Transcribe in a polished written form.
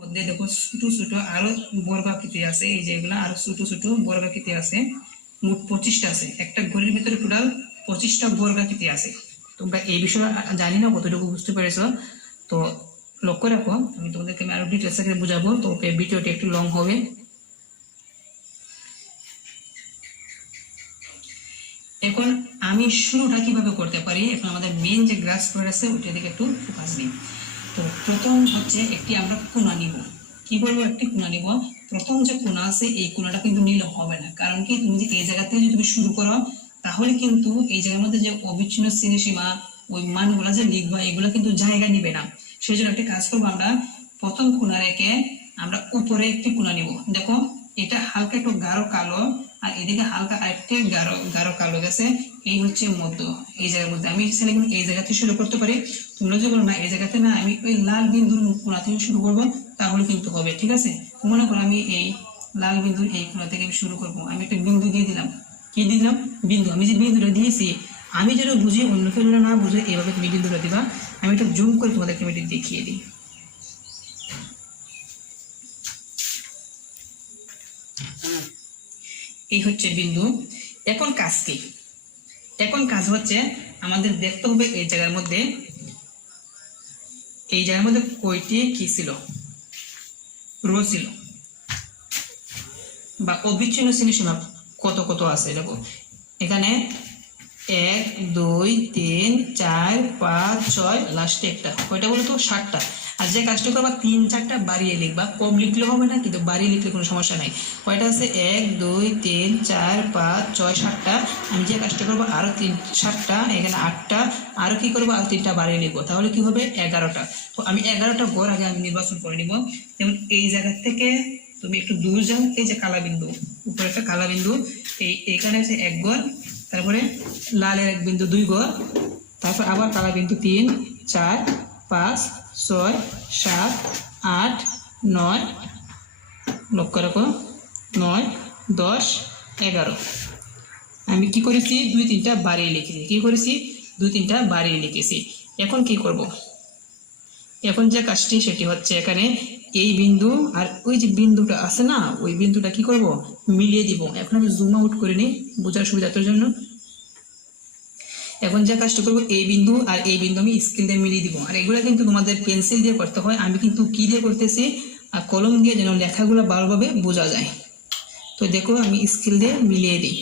মধ্যে দেখো ছোট ছোট আরো বর্গাকৃতি আছে, এই যে এগুলা আরো ছোট ছোট বর্গাকৃতি আছে, মোট 25টা আছে। একটা ঘড়ির ভিতরে টোটাল 25টা বর্গাকৃতি আছে। তোমরা এই বিষয়ে জানি না কতটুকু বুঝতে পেরেছো, তো লক্ষ্য রাখো, আমি তোমাদেরকে আরো ডিটেলস আকারে বুঝাবো, তো ভিডিওটি একটু লং হবে। এখন আমি শুরুটা কিভাবে করতে পারি, এখন আমাদের মেইন যে গ্রাস পয়েন্ট আছে ওইটার দিকে একটু ফোকাস দিই। তো প্রথম হচ্ছে একটি আমরা কোণা নিব। কি বলবো, একটি কোণা নিব। প্রথম যে কোণা আছে এই কোণাটা কিন্তু নিলে হবে না, কারণ কি তুমি যে এই জায়গা থেকে যদি তুমি শুরু করো তাহলে কিন্তু এই জায়গার মধ্যে যে অবিচ্ছিন্ন শ্রেণীসীমা ওই মানগুলা যে লিখবা এগুলো কিন্তু জায়গা নিবে না। সেই জন্য একটি কাজ করবো, আমরা প্রথম কোণা রেখে আমরা উপরে একটি কোণা নিব। দেখো এটা হালকা একটু গাঢ় কালো, আর এদিকে হালকা আরেকটি গাঢ় গাঢ় কালো গেছে, এই হচ্ছে মধ্য। এই জায়গার মধ্যে আমি এখানে কিন্তু এই জায়গা থেকে শুরু করতে পারি। তোমরা যদি বলো না এই জায়গাতে না আমি ওই লাল বিন্দুর কোণা থেকে শুরু করবো, তাহলে কিন্তু হবে। ঠিক আছে, মনে করো আমি এই লাল বিন্দুর এই কোণা থেকে আমি শুরু করবো, আমি একটা বিন্দু দিয়ে দিলাম। কি দিলাম? বিন্দু। আমি যে বিন্দুটা দিয়েছি আমি যেটা বুঝি অন্য কেউ না বুঝে এইভাবে তুমি বিন্দুটা দিবা। আমি একটু জুম করে তোমাদেরকে আমি দেখিয়ে দিই। এই হচ্ছে বিন্দু। এখন কাজ কি? এখন কাজ হচ্ছে আমাদের দেখতে হবে এই জায়গার মধ্যে কয়টি কি ছিল, রো ছিল, বা অবিচ্ছিন্ন শ্রেণীসীমা কত কত আছে। দেখো এখানে 1 2 3 4 5 6 লাস্টে একটা, কয়টা বলো তো? 7টা। আর যে কাজটা করবা 3 4টা বাড়িয়ে লিখবা, কম লিখলে হবে না, কিন্তু বাড়িয়ে লিখলে কোনো সমস্যা নাই। কয়টা আছে? 1 2 3 4 5 6 7টা। আমি যে কাজটা করবো আরো 7টা, এখানে 8টা, আরো কি করবো আর 3টা বাড়িয়ে লিখবো, তাহলে কি হবে? 11টা। তো আমি 11টা ঘর আগে আমি নির্বাচন করে নিব। যেমন এই জায়গা থেকে তুমি একটু দূর যাও, এই যে কালা বিন্দু, উপরে একটা কালা বিন্দু, এইখানে আছে 1 ঘর, তারপরে লালের 1 বিন্দু 2 ঘর, তারপর আবার কালা বিন্দু 3 4 5 6 7 8 9, লক্ষ্য রাখো 9 10 11। আমি কি করেছি? 2 3টা বাড়িয়ে লিখেছি। কি করেছি? 2 3টা বাড়িয়ে লিখেছি। এখন কি করব? এখন যে কাজটি সেটি হচ্ছে এখানে এই বিন্দু আর ওই যে বিন্দুটা আছে না, ওই বিন্দুটা কি করব? মিলিয়ে দিব। এখন আমি জুম আউট করে নিই বোঝার সুবিধার জন্য। এখন যে কাজটা করবো এই বিন্দু আর এই বিন্দু আমি স্কেল দিয়ে মিলিয়ে দিব। আর এগুলো কিন্তু তোমাদের পেন্সিল দিয়ে করতে হয়, আমি কিন্তু কি দিয়ে করতেছি আর কলম দিয়ে, যেন লেখাগুলো ভালোভাবে বোঝা যায়। তো দেখো আমি স্কেল দিয়ে মিলিয়ে দিই।